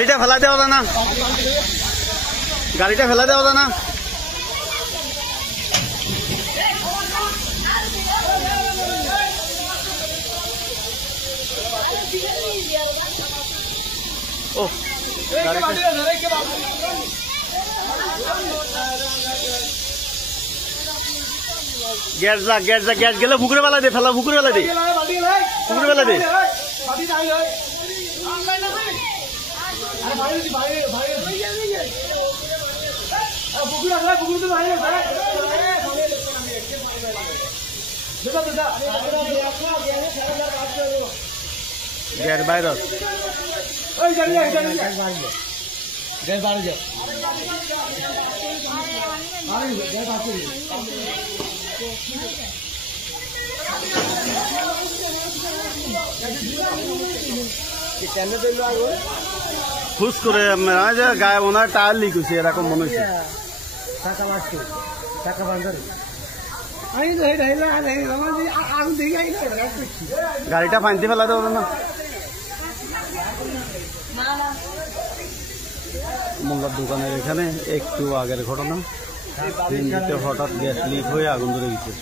গাড়িটা ফেলা দেওয়া না, গাড়িটা ফেলা দেওয়া না। ও গ্যাস যা, গ্যাস যা, গ্যাস গেলে পুকুরে বেলা দে, ফেলা পুকুরে বেলা দে, পুকুরে বেলা দে। গ্যাস বাইরে খুশ করে গায়ে ওনার টায়ার লিক হয়েছে, এরকম মনে হচ্ছে। গাড়িটা ফাইনতে ফেলা দেবো না। মোল্লার দোকানের এখানে একটু আগের ঘটনা, হঠাৎ গ্যাস লিক হয়ে আগুন ধরে গেছে।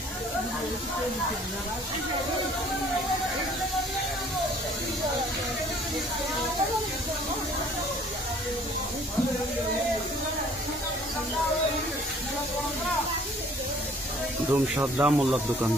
ধুমসাদ্দা মোল্লার দোকান।